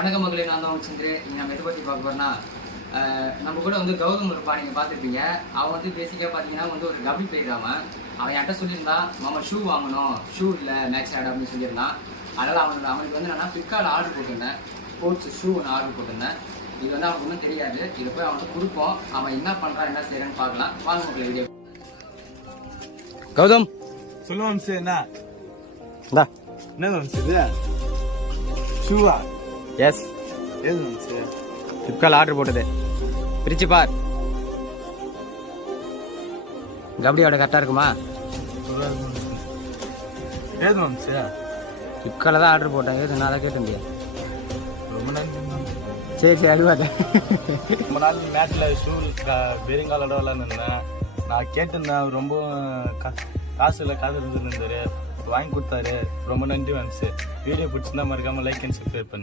வணக்கம் மகளே, நான் தான் சந்திரு. நீங்கள் நம்ம எதை பற்றி பார்க்க போகிறோன்னா, நம்ம கூட வந்து கௌதம் இருப்பா, நீங்கள் பார்த்துருப்பீங்க. அவன் வந்து பேசிக்காக பார்த்தீங்கன்னா வந்து ஒரு கபடி பிளேயர். அவன் என்கிட்ட சொல்லியிருந்தான், மாமா ஷூ வாங்கணும், ஷூ இல்லை மேக்ஸ் ஆட் அப்படின்னு சொல்லியிருந்தான். அதனால் அவனுக்கு வந்து என்னென்னா ஃப்ளிப்கார்ட் ஆர்டர் போட்டிருந்தேன், ஸ்போர்ட்ஸ் ஷூ ஒன்று ஆர்டர் போட்டிருந்தேன். இது வந்து அவனுக்கு ஒன்றும் தெரியாது. இதை போய் அவனுக்கு கொடுப்போம், அவன் என்ன பண்ணுறான் என்ன செய்கிறான்னு பார்க்கலாம். வாங்க மக்களை வீடியோ. கௌதம் சொல்லுவான் சார். என்ன இது ஷூவா? எஸ், ஏது சார் ஃப்ளிப்கார்ட் ஆர்டர் போட்டது. பிரிச்சு பார், கபடியோட கரெக்டாக இருக்குமா? ஏது சார் ஃப்ளிப்கார்ட்டில் தான் ஆர்டர் போட்டேன். ஏது நான் தான் கேட்டேன். ரொம்ப நன்றி. சரி அழுவாத. ரொம்ப நாள் மேட்ச்சில் ஷூ பெருங்கால விளாட்னுருந்தேன். நான் கேட்டிருந்தேன், ரொம்ப காசு இருந்துருந்தாரு, வாங்கி கொடுத்தாரு. ரொம்ப நன்றி மேம் சார். வீடியோ பிடிச்சிருந்தா மறக்காமல் லைக் அண்ட் சப்ஸ்கிரைப் பண்ணுங்க.